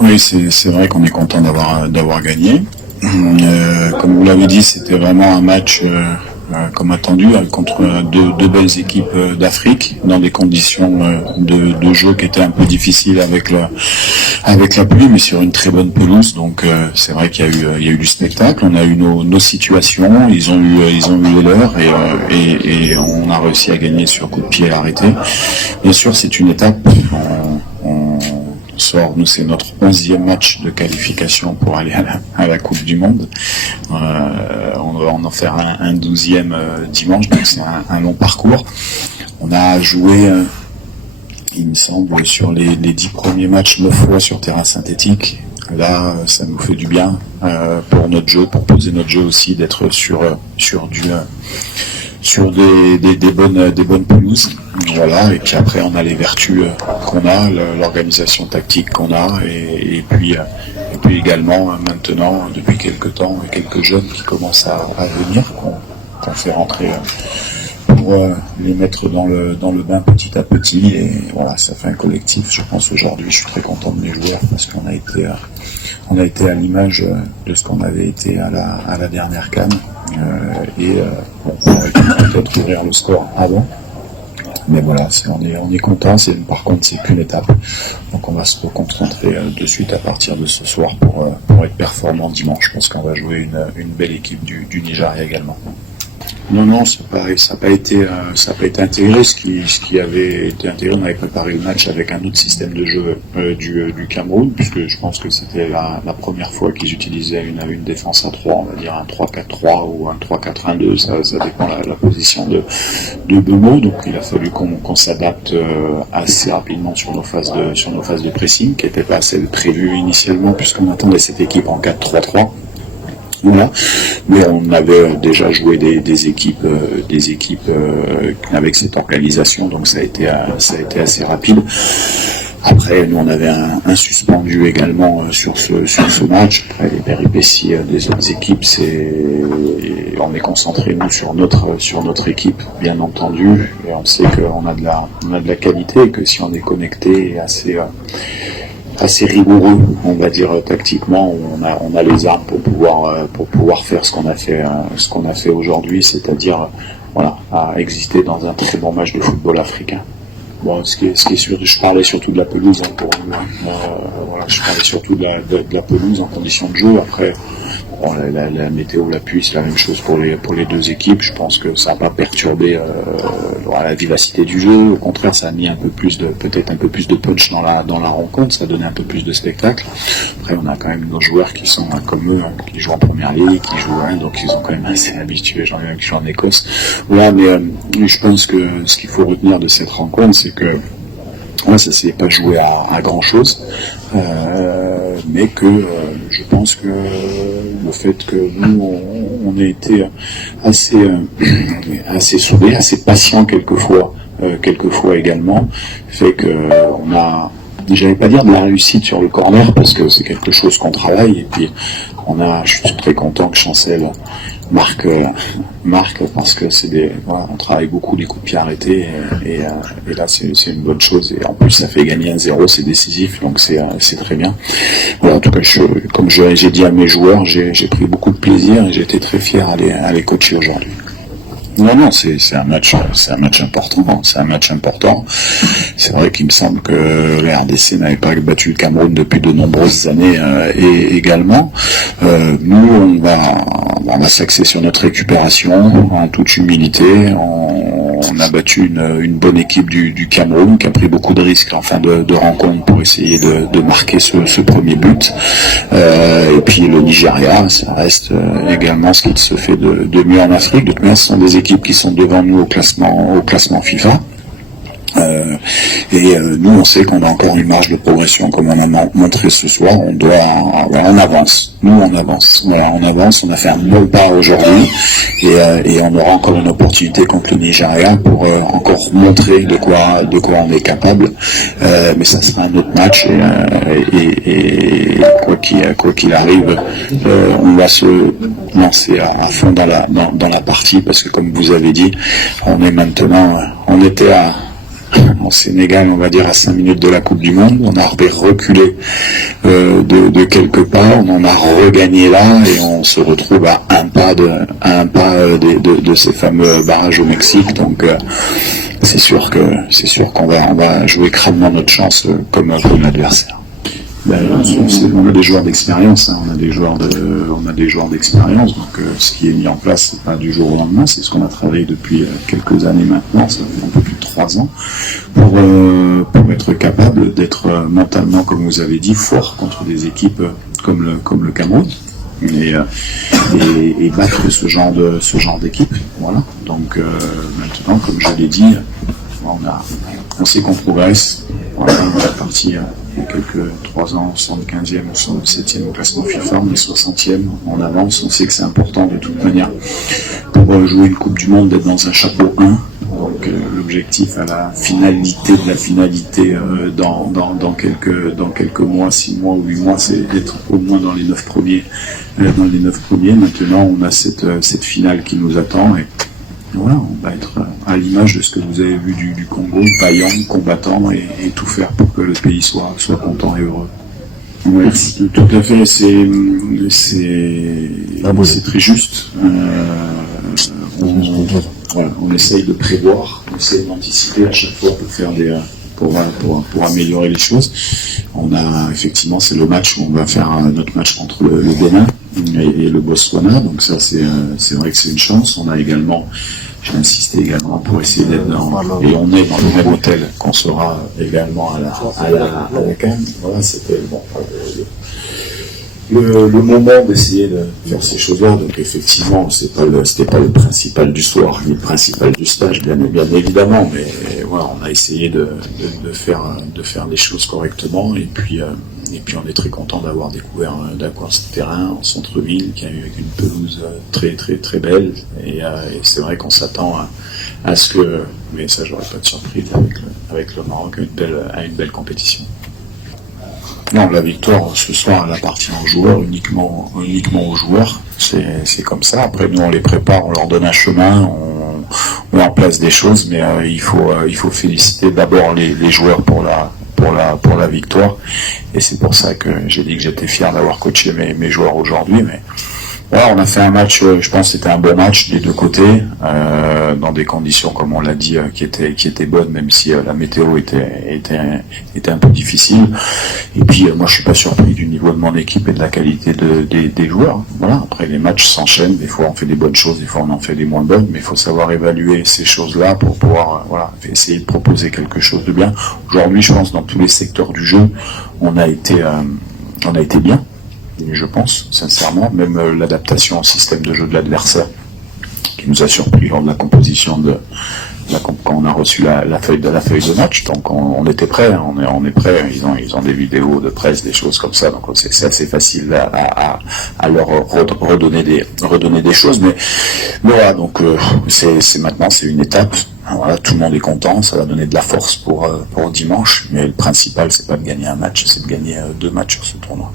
Oui, c'est vrai qu'on est content d'avoir gagné. Comme vous l'avez dit, c'était vraiment un match comme attendu contre deux belles équipes d'Afrique dans des conditions de jeu qui étaient un peu difficiles avec la pluie, mais sur une très bonne pelouse. Donc c'est vrai qu'il y a eu du spectacle. On a eu nos situations, ils ont eu les leurs et on a réussi à gagner sur coup de pied à l'arrêté. Bien sûr, c'est une étape. On sort, nous c'est notre 11e match de qualification pour aller à la Coupe du Monde. On va en faire un 12e dimanche, donc c'est un long parcours. On a joué, il me semble, sur les 10 premiers matchs 9 fois sur terrain synthétique. Là, ça nous fait du bien pour notre jeu, pour poser notre jeu aussi, d'être sur des bonnes pelouses. Voilà, et puis après on a les vertus qu'on a, l'organisation tactique qu'on a, et puis également maintenant depuis quelques temps quelques jeunes qui commencent à venir, qu'on fait rentrer pour les mettre dans le bain petit à petit, et voilà, ça fait un collectif. Je pense aujourd'hui, je suis très content de mes joueurs parce qu'on a été à l'image de ce qu'on avait été à la dernière CAN, on aurait pu peut-être ouvrir le score avant. Mais voilà, on est content. Par contre, c'est qu'une étape. Donc on va se reconcentrer de suite à partir de ce soir pour être performant dimanche. Je pense qu'on va jouer une belle équipe du Nigeria également. Non, ça n'a pas été intégré. Ce qui avait été intégré, on avait préparé le match avec un autre système de jeu du Cameroun, puisque je pense que c'était la première fois qu'ils utilisaient une défense à 3, on va dire un 3-4-3 ou un 3-4-1-2, ça dépend la position de Bemo. Donc il a fallu qu'on s'adapte assez rapidement sur nos phases de pressing, qui n'étaient pas celles prévues initialement, puisqu'on attendait cette équipe en 4-3-3. Voilà. Mais on avait déjà joué des équipes avec cette organisation, donc ça a été assez rapide. Après, nous on avait un suspendu également sur ce match. Après les péripéties des autres équipes, on est concentré nous sur notre équipe, bien entendu, et on sait qu'on a de la qualité, et que si on est connecté et assez rigoureux, on va dire tactiquement, on a les armes pour pouvoir faire ce qu'on a fait aujourd'hui, c'est-à-dire à exister dans un très bon match de football africain. Bon, ce qui est sûr, je parlais surtout de la pelouse je parlais surtout de la pelouse en condition de jeu. Après, la météo, la pluie, c'est la même chose pour les deux équipes. Je pense que ça n'a pas perturbé la vivacité du jeu. Au contraire, ça a mis peut-être un peu plus de punch dans la rencontre. Ça a donné un peu plus de spectacle. Après, on a quand même nos joueurs qui sont comme eux, qui jouent en première ligue, qui jouent, donc ils ont quand même assez habitué. J'en ai même qui jouent en Écosse. Voilà, mais je pense que ce qu'il faut retenir de cette rencontre, c'est que ça s'est pas joué à grand chose, mais que je pense que le fait que nous on ait été assez soudés, assez patients quelquefois également, fait que on a, j'allais pas dire de la réussite sur le corner parce que c'est quelque chose qu'on travaille, et puis je suis très content que Chancel marque parce que on travaille beaucoup les coups de pied arrêtés, et là c'est une bonne chose, et en plus ça fait gagner 1-0, c'est décisif, donc c'est très bien. Voilà, en tout cas, comme j'ai dit à mes joueurs, j'ai pris beaucoup de plaisir et j'ai été très fier à les coacher aujourd'hui. Non, c'est un match important. C'est un match important. C'est vrai qu'il me semble que la RDC n'avait pas battu le Cameroun depuis de nombreuses années, et également. Nous, on va s'axer sur notre récupération en toute humilité. On a battu une bonne équipe du Cameroun qui a pris beaucoup de risques en fin de rencontre pour essayer de marquer ce premier but. Et puis le Nigeria, ça reste également ce qui se fait de mieux en Afrique. De toute manière, ce sont des équipes qui sont devant nous au classement FIFA. Nous, on sait qu'on a encore une marge de progression, comme on a montré ce soir. On avance. Nous, on avance. Voilà, on avance. On a fait un bon pas aujourd'hui, et on aura encore une opportunité contre le Nigeria pour encore montrer de quoi on est capable. Mais ça sera un autre match, et quoi qu'il arrive, on va se lancer à fond dans la partie, parce que comme vous avez dit, on était au Sénégal, on va dire à 5 minutes de la Coupe du Monde. On a reculé de quelques pas, on en a regagné là et on se retrouve à un pas de ces fameux barrages au Mexique. Donc c'est sûr qu'on va jouer crânement notre chance comme l'adversaire. On a des joueurs d'expérience, on a des joueurs d'expérience. Donc ce qui est mis en place, c'est pas du jour au lendemain, c'est ce qu'on a travaillé depuis quelques années maintenant, ça fait un peu plus de 3 ans, pour être capable d'être mentalement, comme vous avez dit, fort contre des équipes comme le Cameroun. Et battre ce genre d'équipe. Voilà. Donc maintenant, comme je l'ai dit, on sait qu'on progresse. Voilà, on est parti il y a quelques 3 ans, 75e ou 77e au classement FIFA, on est 60e, on avance, on sait que c'est important de toute manière pour jouer une Coupe du Monde d'être dans un chapeau 1. Donc l'objectif à la finalité de la finalité dans quelques mois, 6 mois ou 8 mois, c'est d'être au moins dans les 9 premiers. Maintenant, on a cette finale qui nous attend et voilà, on va être à l'image de ce que vous avez vu du Congo, vaillant, combattant et tout faire pour que le pays soit content et heureux. Oui, tout à fait, c'est très juste. On essaye de prévoir, on essaye d'anticiper à chaque fois pour faire pour améliorer les choses. On a effectivement, c'est le match où on va faire notre match contre le Bénin et le Botswana, donc ça c'est vrai que c'est une chance. On a également, j'ai insisté également pour essayer d'être et on est dans le même hôtel qu'on sera également à la CAN. Voilà, c'était bon. Le moment d'essayer de faire ces choses-là, donc effectivement, c'était pas le principal du soir, ni le principal du stage, bien évidemment, mais voilà, on a essayé de faire les choses correctement, et puis on est très content d'avoir découvert ce terrain en centre-ville, qui a eu une pelouse très très très belle, et c'est vrai qu'on s'attend à ce que, mais ça j'aurais pas de surprise avec le Maroc, à une belle compétition. Non, la victoire ce soir, elle appartient aux joueurs, uniquement aux joueurs. C'est comme ça. Après, nous, on les prépare, on leur donne un chemin, on met en place des choses, mais il faut féliciter d'abord les joueurs pour la victoire. Et c'est pour ça que j'ai dit que j'étais fier d'avoir coaché mes joueurs aujourd'hui. Mais voilà, on a fait un match, je pense que c'était un bon match des deux côtés, dans des conditions, comme on l'a dit, qui étaient bonnes, même si la météo était un peu difficile. Et puis moi je suis pas surpris du niveau de mon équipe et de la qualité des joueurs. Voilà, après les matchs s'enchaînent, des fois on fait des bonnes choses, des fois on en fait des moins bonnes, mais il faut savoir évaluer ces choses-là pour pouvoir essayer de proposer quelque chose de bien. Aujourd'hui, je pense, dans tous les secteurs du jeu, on a été bien. Je pense, sincèrement, même l'adaptation au système de jeu de l'adversaire, qui nous a surpris lors de la composition quand on a reçu la feuille de match. Donc on était prêt, on est prêt. Ils ont des vidéos de presse, des choses comme ça. Donc c'est assez facile à leur redonner des choses. Mais voilà, donc maintenant c'est une étape. Voilà, tout le monde est content, ça va donner de la force pour dimanche. Mais le principal, c'est pas de gagner un match, c'est de gagner 2 matchs sur ce tournoi.